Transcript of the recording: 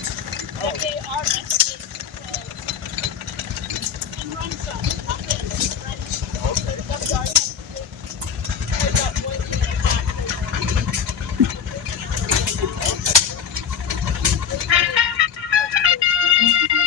that they are estimated and run some, not this, run the backyard has about 1.5 acres.